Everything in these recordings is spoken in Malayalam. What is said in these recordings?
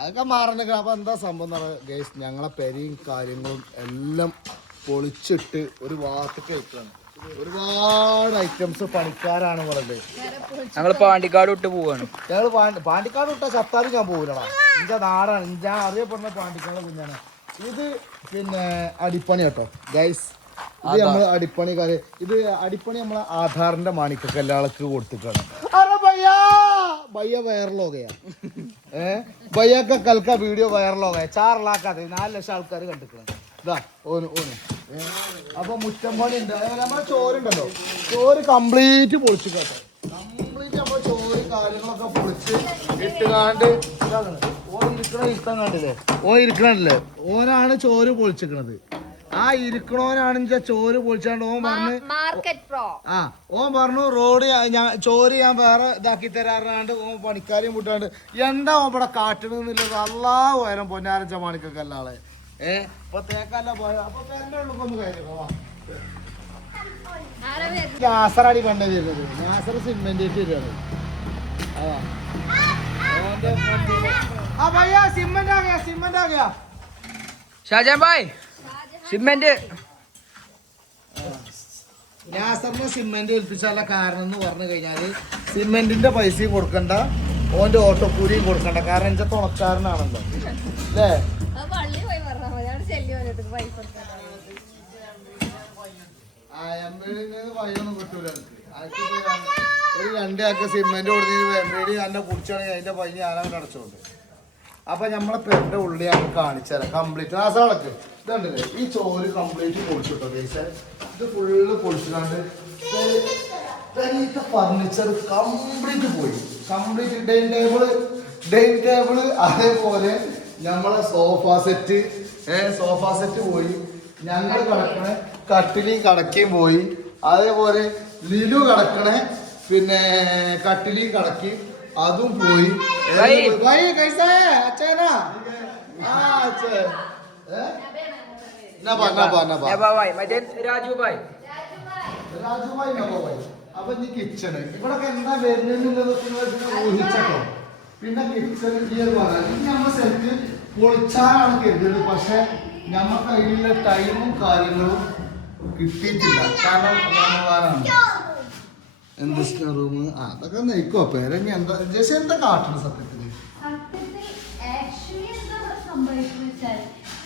അതൊക്കെ മാറണ. അപ്പൊ എന്താ സംഭവം ഗൈസ്, ഞങ്ങളെ പെരിയും കാര്യങ്ങളും എല്ലാം പൊളിച്ചിട്ട് ഒരു ഭാഗത്തേക്ക് വെക്കണം. ഒരുപാട് ഐറ്റംസ് പണിക്കാരാണ് പറയുന്നത്. ഞങ്ങള് പാണ്ടിക്കാട് വിട്ട് പോവാണ്. ഞങ്ങള് പാണ്ടിക്കാട് വിട്ടാ ചത്താലും ഞാൻ പോകില്ലടാ. ഇഞ്ച നാടാണ്, ഞാൻ അറിയപ്പെടുന്ന പാണ്ടിക്കാട് കുഞ്ഞാണ്. ഇത് പിന്നെ അടിപ്പണി കേട്ടോ ഗൈസ്. ഇത് നമ്മള് അടിപ്പണി കാര്യം. ഇത് അടിപ്പണി നമ്മളെ ആധാറിന്റെ മാണിക്കൊക്കെ എല്ലാവർക്കും കൊടുത്തിട്ടാണ്. भैया वायरल हो गया भैया का कल का वीडियो वायरल हो गया. 4 लाख आते 4 ലക്ഷം ആൾക്കാർ കണ്ടിട്ടുണ്ട്. ഇതാ ഓന് അപ്പൊ മുറ്റമ്പണി ഉണ്ട്. നമ്മളെ ചോറുണ്ടല്ലോ, ചോറ് കംപ്ലീറ്റ് പൊളിച്ചു കേട്ടോ. കംപ്ലീറ്റ് നമ്മളെ ചോറ് കാര്യങ്ങളൊക്കെ പൊളിച്ച് ഇട്ടുകാണ്ട് ഓൻ ഇരിക്കണ ഇഷ്ടം കണ്ടില്ലേ, ഓൻ ഇരിക്കണല്ലേ, ഓനാണ് ചോറ് പൊളിച്ചിക്കണത്. ആ ഇരിക്കണോനാണ് ചോറ് പൊളിച്ചാണ്ട് ഓൻ പറഞ്ഞു ഓൻ പറഞ്ഞു റോഡ് ചോറ് ഞാൻ വേറെ ഇതാക്കി തരാറുണ്ട്. ഓൻ പണിക്കാരെയും വിട്ടാണ്ട് എന്താ ഓൻ ഇവിടെ കാട്ടണെന്നില്ലത്. അല്ലാ ഉയരം പൊന്നാരഞ്ച മണിക്കൊക്കെ അല്ല ആളെ ഇപ്പൊ തേക്കല്ല പോയ. അപ്പൊ ഒന്ന് കയറിക്കോ. നാസറടി പണ്ട വരുന്നത്. നാസർ സിമെന്റ് വരികയാണ്. സിമെന്റ് ആകെയാ, സിമെന്റ് ആകെയാ. ഷാജാൻ ഭായ് സിമെന്റ് നാസറിനെ സിമെന്റ് ഏൽപ്പിച്ചാലുള്ള കാരണം എന്ന് പറഞ്ഞു കഴിഞ്ഞാല് സിമെന്റിന്റെ പൈസയും കൊടുക്കണ്ട, ഓന്റെ ഓട്ടോക്കൂലിയും കൊടുക്കണ്ട. കാരണം എന്റെ തുണക്കാരനാണല്ലോ അല്ലേ. വഴിയൊന്നും കിട്ടൂല. ഒരു 2 ആൾക്ക് സിമെന്റ് കൊടുത്തതിന് എംബേഡി തന്നെ കുടിച്ചാണെങ്കിൽ അതിന്റെ പൈസ ഞാനങ്ങനെ അടച്ചോണ്ട്. അപ്പൊ നമ്മളെ പെരുടെ ഉള്ളി ഞങ്ങൾ കാണിച്ചാൽ കംപ്ലീറ്റ് നാസകളൊക്കെ ഇതുണ്ടല്ലേ. ഈ ചോറ് കംപ്ലീറ്റ് പൊളിച്ചിട്ടോ കേസ്. ഇത് ഫുള്ള് പൊളിച്ചിട്ടാണ്ട് ഫർണിച്ചർ കംപ്ലീറ്റ് പോയി. കംപ്ലീറ്റ് ഡൈനിങ് ടേബിള് അതേപോലെ നമ്മളെ സോഫ സെറ്റ് പോയി. ഞങ്ങൾ കിടക്കണ കട്ടിലിയും കടക്കയും പോയി. അതേപോലെ ലിലു കിടക്കണേ പിന്നെ കട്ടിലിയും കടക്കി അതും പോയി. അപ്പൊ ഈ കിച്ചണ് ഇവിടെ എന്താ വരുന്നത് ഊഹിച്ചോ. പിന്നെ കിച്ചൺ നമ്മൾ സെറ്റ് പൊളിച്ചാലാണ് കരുതുന്നത്. പക്ഷെ ഞമ്മക്ക് അതിലുള്ള ടൈമും കാര്യങ്ങളും കിട്ടിയിട്ടില്ല. കാരണം എന്ത് റൂം അതൊക്കെ നയിക്കോ പേരഞ്ഞ എന്താ ജസ്റ്റ് എന്താ കാട്ടണം സത്യത്തില്.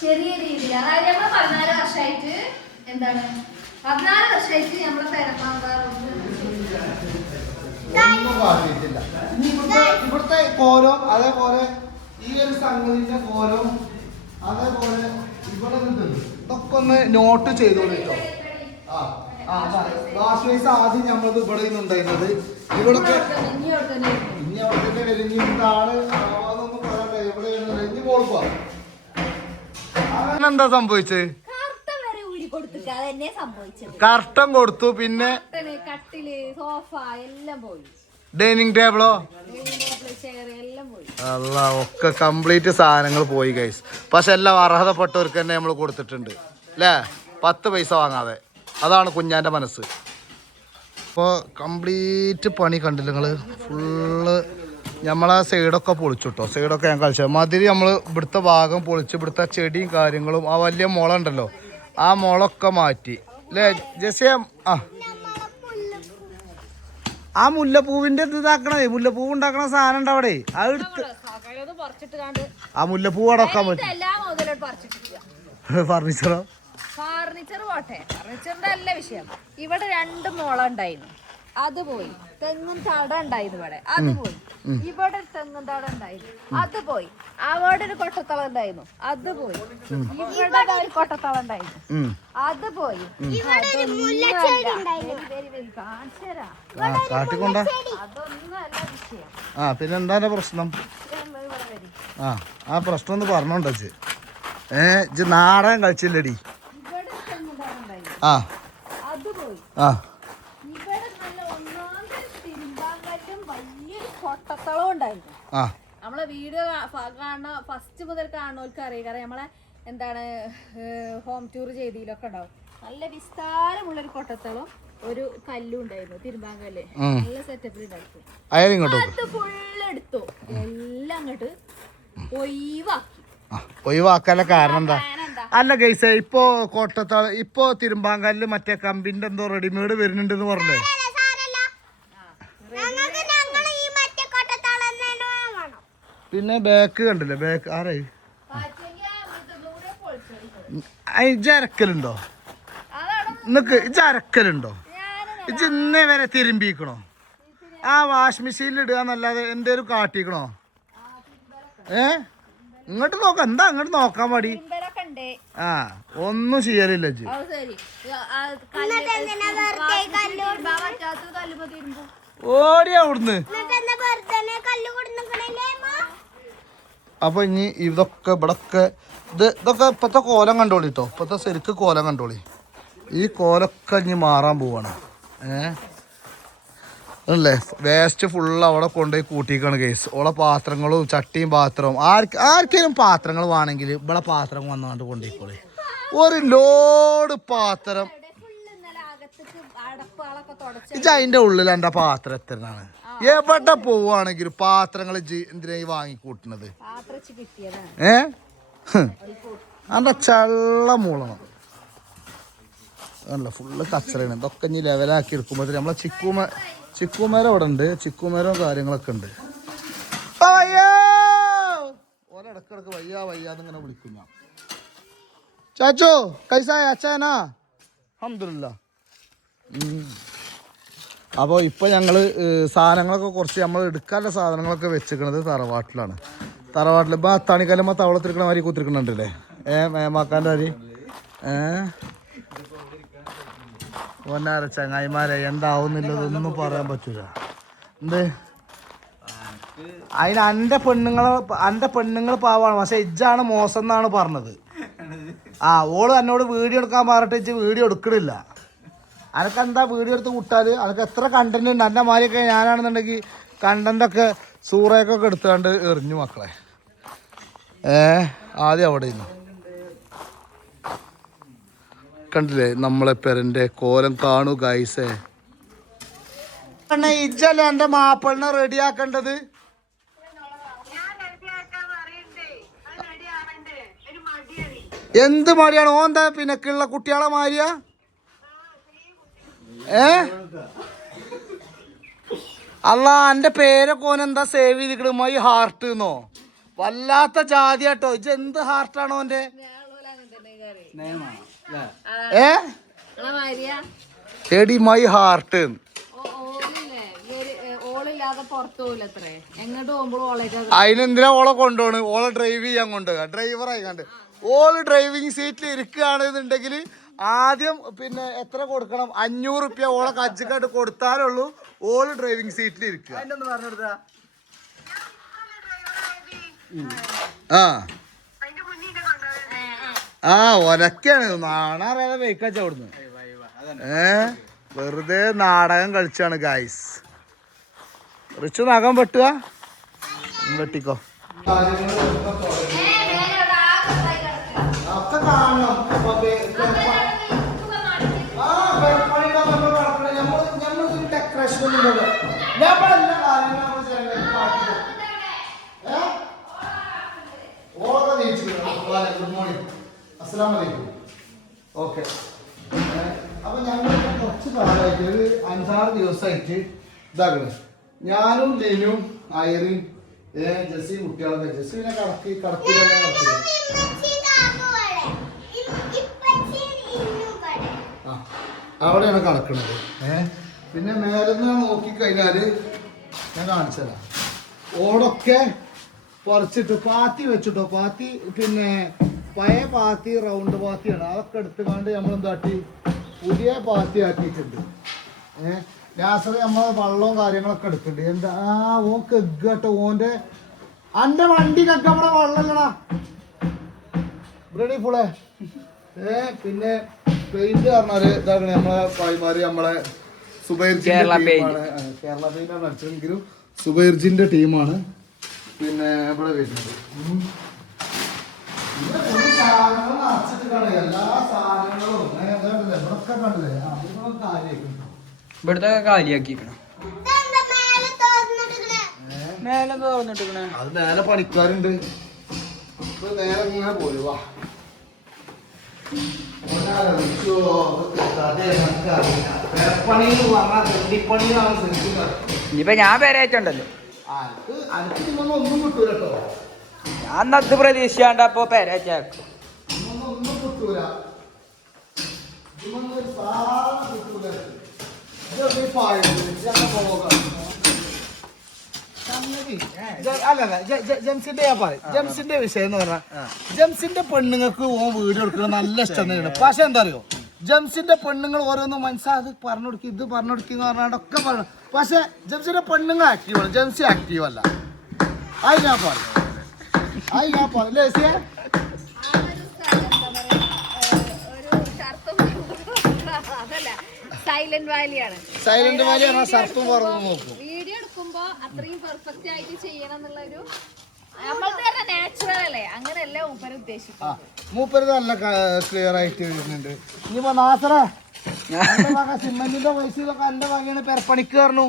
ചെറിയ രീതിയിൽ അതായത് നമ്മൾ 14 വർഷമായിട്ട് എന്താണ് 14 വർഷമായിട്ട് നമ്മളെ ഒന്നും കാട്ടിയിട്ടില്ല. ഇവിടുത്തെ കോലം അതേപോലെ ഈ ഒരു സംഗതിന്റെ കോലം അതേപോലെ ഇവിടെ ഇതൊക്കെ ഒന്ന് നോട്ട് ചെയ്തോളൂ കേട്ടോ. ലാസ്റ്റ് വൈസ് ആദ്യം നമ്മളത് ഇവിടെ നിന്നുണ്ടായിരുന്നത് ഇവിടൊക്കെ ഇനി അവിടേക്ക് വെരിഞ്ഞിട്ടാണ് ഇവിടെ പോൾപ്പാ. എന്താ സംഭവിച്ചത്? കർട്ടൻ കൊടുത്തു, പിന്നെ കട്ടില് സോഫ എല്ലാം പോയി. ഡൈനിങ് ടേബിളോ അല്ല ഒക്കെ കംപ്ലീറ്റ് സാധനങ്ങൾ പോയി ഗൈസ്. പക്ഷെ എല്ലാം അർഹതപ്പെട്ടവർക്ക് തന്നെ നമ്മൾ കൊടുത്തിട്ടുണ്ട് അല്ലേ, 10 പൈസ വാങ്ങാതെ. അതാണ് കുഞ്ഞാൻ്റെ മനസ്സ്. അപ്പോൾ കംപ്ലീറ്റ് പണി കണ്ടില്ല നിങ്ങൾ. ഫുള്ള് നമ്മളെ സൈഡൊക്കെ പൊളിച്ചു കേട്ടോ. സൈഡൊക്കെ ഞാൻ കളിച്ചത് മതിരി നമ്മൾ ഇവിടുത്തെ ഭാഗം പൊളിച്ച് ഇവിടുത്തെ ചെടിയും കാര്യങ്ങളും ആ വലിയ മുള ഉണ്ടല്ലോ ആ മുളൊക്കെ മാറ്റി അല്ലേ ജെസിയ. ആ മുല്ലപ്പൂവിന്റെ ഇത് ഇതാക്കണേ, മുല്ലപ്പൂവ് ഉണ്ടാക്കണ സാധനം ഉണ്ട് അവിടെ. അത് എടുത്ത് ആ മുല്ലപ്പൂവ് അടക്കാൻ പറ്റും. ഫർണിച്ചറോ ഫർണിച്ചർ പോട്ടെ, ഫർണിച്ചറിന്റെ അല്ല വിഷയം. ഇവിടെ 2 മുള ഉണ്ടായിരുന്നു, അത് പോയി. തെങ്ങും തട ഉണ്ടായിരുന്നു ഇവിടെ, അത് പോയി. ഇവിടെ ഒരു തെങ്ങും തട ഉണ്ടായിരുന്നു, അത് പോയി. അവിടെ ഒരു കൊട്ടത്തളം ഉണ്ടായിരുന്നു, അത് പോയി. ഇവിടെ ഒരു കൊട്ടത്തളം ഉണ്ടായിരുന്നു, അത് പോയി. പിന്നെന്താ പ്രശ്നം? ആ പ്രശ്നം ഒന്ന് പറഞ്ഞോണ്ടേ. ഇജ്ജ് നാടകം കളിച്ചില്ലടി. നമ്മളെ വീഡിയോ കാണുന്ന ഫസ്റ്റ് മുതൽ കാണുന്നവർക്ക് അറിയാം. കാരണം നമ്മളെ എന്താണ് ഹോം ടൂർ ചെയ്തതിലൊക്കെ ഉണ്ടാവും. നല്ല വിസ്താരമുള്ളൊരു കൊട്ടത്തളം ഒരു കല്ലും ഉണ്ടായിരുന്നു, തിരുമ്പാങ്കല്ല്. നല്ല സെറ്റപ്പിൽ ഉണ്ടായിരുന്നു. അത് ഫുള്ള് അങ്ങോട്ട് ഒഴിവാക്കി. ഒഴിവാക്കാനുള്ള കാരണം എന്താ? എന്താ അല്ല ഗൈസ്, ഇപ്പൊ കോട്ടത്താള് ഇപ്പൊ തിരുമ്പാങ്കല്ല് മറ്റേ കമ്പിന്റെ എന്തോ റെഡിമെയ്ഡ് വരുന്നുണ്ടെന്ന് പറഞ്ഞേ. പിന്നെ ബാക്ക് കണ്ടില്ലേ, ബാക്ക് ആരായി ഇജരക്കലുണ്ടോ? നിനക്ക് ഇജരക്കലുണ്ടോ? ഇജ് ഇന്നേ വരെ തിരുമ്പിക്കണോ? ആ വാഷ് മെഷീനിൽ ഇടുക എന്നല്ലാതെ എന്തേലും കാട്ടിക്കണോ? ഇങ്ങോട്ട് നോക്കാം, എന്താ അങ്ങോട്ട് നോക്കാൻ പാടി? ആ ഒന്നും ചെയ്യലില്ല ഇജ്ജ്. ഓടി അവിടുന്ന്. അപ്പൊ ഇനി ഇതൊക്കെ ഇവിടൊക്കെ ഇതൊക്കെ ഇപ്പത്തെ കോലം കണ്ടോളി കേട്ടോ. ഇപ്പത്തെ ശരിക്ക് കോലം കണ്ടോളി. ഈ കോലൊക്കെ ഇനി മാറാൻ പോവാണ്. അല്ലേ വേസ്റ്റ് ഫുള്ള് അവിടെ കൊണ്ടുപോയി കൂട്ടിക്കാണ് കേസ്. ഓളെ പാത്രങ്ങളും ചട്ടിയും പാത്രവും ആർക്കെങ്കിലും പാത്രങ്ങൾ വേണമെങ്കിൽ ഇവിടെ പാത്രം വന്നുകൊണ്ട് കൊണ്ടുപോയിക്കോളി. ഒരു ലോഡ് പാത്രം ഇത് അതിന്റെ ഉള്ളിൽ എൻ്റെ പാത്രം എത്രയാണ്. എവിടെ പോവുകയാണെങ്കിലും പാത്രങ്ങൾ എന്തിനാ ഈ വാങ്ങിക്കൂട്ടുന്നത്? അന്റെ ചള്ള മൂളണം അല്ല, ഫുള്ള് കച്ചറയാണ്. ഇതൊക്കെ ഇനി ലെവലാക്കി എടുക്കുമ്പോഴത്തേക്ക് നമ്മളെ ചിക്കുമരം ഇവിടെ ഉണ്ട്. ചിക്കുമരവും കാര്യങ്ങളൊക്കെ ഉണ്ട്. ഓരടക്കിടക്ക് വയ്യാ വയ്യാന്നിങ്ങനെ വിളിക്കും ഞാൻ. ചാച്ചോ കൈസായ അച്ഛനാ അൽഹംദുലില്ലാ. അപ്പോൾ ഇപ്പോൾ ഞങ്ങൾ സാധനങ്ങളൊക്കെ കുറച്ച് നമ്മൾ എടുക്കാനുള്ള സാധനങ്ങളൊക്കെ വെച്ചിരിക്കണത് തറവാട്ടിലാണ്. തറവാട്ടിൽ ഇപ്പോൾ അത്താണിക്കല്ലുമ്പോൾ തവളത്തിരിക്കണ മാതിരി കുത്തിരിക്കണുണ്ടല്ലേ, മേമാക്കാൻ്റെ അരി. ഒന്നാര ചങ്ങായിമാരെ എന്താവുന്നില്ലതൊന്നും പറയാൻ പറ്റൂല. എന്ത് അതിന് എൻ്റെ പെണ്ണുങ്ങൾ പാവാണ്, പക്ഷെ ഇജ്ജാണ് മോശം എന്നാണ് പറഞ്ഞത്. ഓള് എന്നോട് വീഡിയോ എടുക്കാൻ പറഞ്ഞിട്ട് ഇജ്ജ് വീഡിയോ എടുക്കണില്ല. അനക്കെന്താ വീഡിയോ എടുത്ത് വിട്ടാൽ അനക്ക് എത്ര കണ്ടന്റ് ഉണ്ട്? എൻ്റെ മാതിരിയൊക്കെ ഞാനാണെന്നുണ്ടെങ്കിൽ കണ്ടന്റൊക്കെ സൂറയൊക്കെ എടുത്തുകൊണ്ട് എറിഞ്ഞു മക്കളെ. ആദ്യം അവിടെ ഇരുന്നു കണ്ടില്ലേ നമ്മളെ പെരന്റെ കോലം കാണു ഗൈസേ. ഇജ്ജല്ലേ എൻ്റെ മാപ്പിളിനെ റെഡിയാക്കേണ്ടത്. എന്ത് മടിയാണ് ഓന്താ പിന്നക്കുള്ള കുട്ടികളെ മാരിയാ? അല്ല എൻ്റെ പേരൊക്കെ ഓനെന്താ സേവ് ചെയ്തിക്കണ്? മൈ ഹാർട്ട് എന്നോ വല്ലാത്ത ജാതിയാട്ടോ. ഇജ്ജ് എന്ത് ഹാർട്ടാണോ ഓൻ്റെ? എടി മൈ ഹാർട്ട്. അതിനെന്തിനാ ഓളെ കൊണ്ടുപോണ്? ഓളെ ഡ്രൈവ് ചെയ്യാൻ കൊണ്ടുപോകുക, ഡ്രൈവറായി കണ്ട്. ഓള് ഡ്രൈവിംഗ് സീറ്റിൽ ഇരിക്കുകയാണെന്നുണ്ടെങ്കിൽ ആദ്യം പിന്നെ എത്ര കൊടുക്കണം? 500 റുപ്യ ഓളെ കജ്ജിക്കാട്ട് കൊടുത്താലുള്ളൂ ഓള് ഡ്രൈവിംഗ് സീറ്റിൽ ഇരിക്കുക. ഒലക്കാണ് നാണറിയാതെ വെയിക്കച്ച അവിടുന്ന്. വെറുതെ നാടകം കളിച്ചാണ് ഗായ്സ്. റിച്ചു നഖം വെട്ടുക, വെട്ടിക്കോ. ഗുഡ് മോർണിംഗ്, അസ്സലാമു അലൈക്കും. ഓക്കെ, അപ്പൊ ഞങ്ങൾ കുറച്ച് കാലമായിട്ട് ഒരു 5-6 ദിവസമായിട്ട് ഇതാക്കണേ. ഞാനും ലിനും ഐറിൻ ജെസ്സി കുട്ടികളൊക്കെ. ജെസ്സിനെ കടക്കി അവിടെയാണ് കടക്കണത്. പിന്നെ മേലെന്ന് നോക്കിക്കഴിഞ്ഞാല് ഞാൻ കാണിച്ചതാ ഓടൊക്കെ പറിച്ചിട്ട് പാത്തി വെച്ചിട്ടോ. പാത്തി പിന്നെ പഴയ പാത്തി റൗണ്ട് പാത്തിയാണ്, അതൊക്കെ എടുത്തുകൊണ്ട് നമ്മൾ എന്താട്ടി പുതിയ പാത്തി ആക്കിയിട്ടുണ്ട്. ലാസ്റ്റ് നമ്മൾ വെള്ളവും കാര്യങ്ങളൊക്കെ എടുക്കുന്നുണ്ട്. എന്താ ഓൻ കെട്ടോ ഓൻ്റെ എൻ്റെ വണ്ടിക്കൊക്കെ നമ്മുടെ വെള്ളമില്ലടാ റെഡി ഫുള്ളേ. പിന്നെ പെയിന്റ് പറഞ്ഞാല് ഇതാക്കണേ നമ്മളെ പായ്മാര് നമ്മളെ കേരള പെയിന്റാണ് അടിച്ചതെങ്കിലും സുബൈർജിന്റെ ടീമാണ് പിന്നെ ഇവിടെ വരുന്നത്. എല്ലാ സാധനങ്ങളും ഇവിടൊക്കെ കണ്ടില്ലേ, ഇവിടുത്തെ കാലിയാക്കിക്കണം. മേലെന്താ തുറന്നിട്ടിരിക്കണേ? അത് നേരെ പണിക്കാരുണ്ട്. ഇപ്പൊ നേരെ ഇങ്ങനെ പോയി വാ. ഇനിയിപ്പൊ ഞാൻ പേരയച്ചുണ്ടല്ലോ. ഒന്നും കിട്ടൂല കേട്ടോ. ഞാൻ നത് പ്രതീക്ഷിച്ചാണ്ട് അപ്പൊ പേരയച്ചേക്കും. ഒന്നും കിട്ടൂല. ജംസിന്റെ വിഷയം എന്ന് പറഞ്ഞാൽ ജംസിന്റെ പെണ്ണുങ്ങൾക്ക് ഓൻ വീഡിയോ എടുക്കുന്നത് നല്ല ഇഷ്ടം തന്നെയാണ്. പക്ഷെ എന്താ അറിയോ, ജംസിന്റെ പെണ്ണുങ്ങൾ ഓരോന്ന് മനസ്സിലാക്കി പറഞ്ഞു കൊടുക്കി, ഇത് പറഞ്ഞു കൊടുക്കുന്ന പറഞ്ഞാണ്ടൊക്കെ പറഞ്ഞു. പക്ഷെ ജംസിന്റെ പെണ്ണുങ്ങൾ ആക്റ്റീവാണ്, ജംസി ആക്റ്റീവ് അല്ല. അത് ഞാൻ പറഞ്ഞു ലേസിയെ സൈലന്റ് വാലിയാണ്. സൈലന്റ് വാലിയാണ്. ഷർട്ടും പുറത്തും നോക്കും. വീഡിയോ എടുക്കുമ്പോ അത്രയും പെർഫെക്റ്റ് ആയിട്ട് ചെയ്യണം എന്നുള്ളൊരു നമ്മളുടെ തന്നെ നാച്ചുറൽ അല്ലേ, അങ്ങനെയല്ല മൂപ്പര് ഉദ്ദേശിക്കുന്നത്. മൂപ്പര് നല്ല ക്ലിയർ ആയിട്ട് വരുന്നുണ്ട്. ഇനിയിപ്പോ നാസറ സിമെന്റിന്റെ പൈസയിലൊക്കെ എന്റെ വകയാണ് പെരപ്പണിക്ക് കയറണു.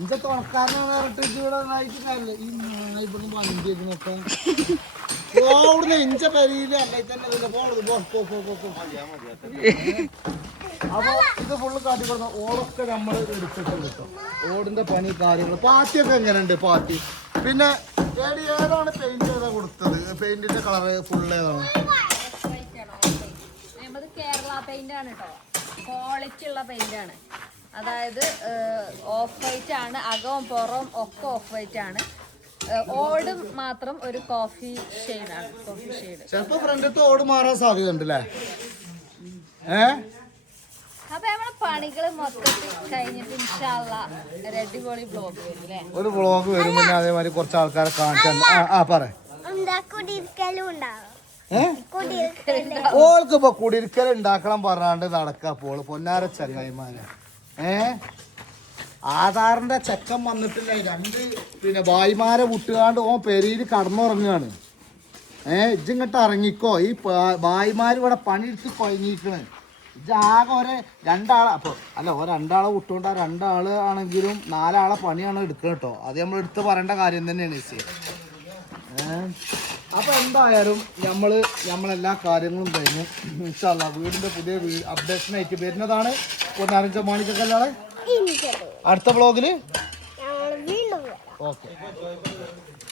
ഇന്റെ തുണക്കാരനെ പറഞ്ഞിട്ട് ഇവിടെ വായിച്ചിട്ടല്ലേ ഈ ഇവിടെ വണ്ടി നോക്കാം. ഓടുന്ന ഇഞ്ച പരിയില് അല്ലെ തന്നെ. അപ്പൊ ഇത് ഫുള്ള് കാട്ടിക്കൊടുന്ന ഓടൊക്കെ നമ്മൾ എടുത്തിട്ടുണ്ട് കേട്ടോ. ഓടിന്റെ പണി കാര്യങ്ങൾ. പാത്തിയൊക്കെ എങ്ങനെയുണ്ട് പാത്തി? പിന്നെ ഏതാണ് പെയിന്റ് ഏതാ കൊടുത്തത്? പെയിന്റിന്റെ കളറ് ഫുള്ള് ഏതാണ്? കേരള പെയിന്റ് ആണ് കേട്ടോ, ക്വാളിറ്റി ഉള്ള പെയിന്റ് ആണ്. അതായത് ഓഫ് വൈറ്റ് ആണ്, അകവും പുറവും ഒക്കെ ഓഫ് വൈറ്റ് ആണ്. ഓട് മാത്രം ഒരു കോഫി ഷെയ്ഡാണ്. കോഫി ഷെയ്ഡ് ചിലപ്പോ ഫ്രണ്ടിലത്തെ ഓട് മാറാൻ സാധ്യത ഉണ്ടല്ലേ? അപ്പൊ നമ്മളെ പണികള് മൊത്തത്തിൽ കഴിഞ്ഞിട്ട് ഇൻഷാ അല്ലാ ഒരു അടിപൊളി ബ്ലോഗ് വരും അല്ലേ? ഒരു വ്ളോഗ് വരും. പിന്നെ അതേമാതിരി കുറച്ച് ആൾക്കാരെ കാണിച്ചാൽ പറ. ഓൾക്ക് ഇപ്പൊ കുടിരിക്കൽ ഉണ്ടാക്കണം പറഞ്ഞാണ്ട് നടക്കപ്പോൾ പൊന്നാര ചങ്ങായിമാരെ. ആധാറിന്റെ ചെക്കൻ വന്നിട്ടില്ല. രണ്ട് പിന്നെ ഭായിമാരെ വിട്ടുകാണ്ട് ഓൻ പെരിയിൽ കടന്നുറങ്ങുകയാണ്. ഇജ്ജിങ്ങോട്ട് ഇറങ്ങിക്കോ. ഈ ഭായിമാര് ഇവിടെ പണിയെടുത്ത് കൊഴങ്ങിക്കണ്. ഇജാകെ രണ്ടാളെ അപ്പൊ അല്ല രണ്ടാളെ വിട്ടുകൊണ്ട് ആ രണ്ടാള് ആണെങ്കിലും 4 ആളെ പണിയാണ് എടുക്കണം കേട്ടോ. അത് നമ്മൾ എടുത്ത് പറയേണ്ട കാര്യം തന്നെയാണ്. അപ്പൊ എന്തായാലും നമ്മളെല്ലാ കാര്യങ്ങളും കഴിഞ്ഞു. ഇൻഷാ അല്ലാ വീടിന്റെ പുതിയ അപ്ഡേഷൻ ആയിട്ട് വരുന്നതാണ്. പൊന്നാരഞ്ച മാണിക്കല്ലാതെ അടുത്ത വ്ളോഗില്. ഓക്കെ.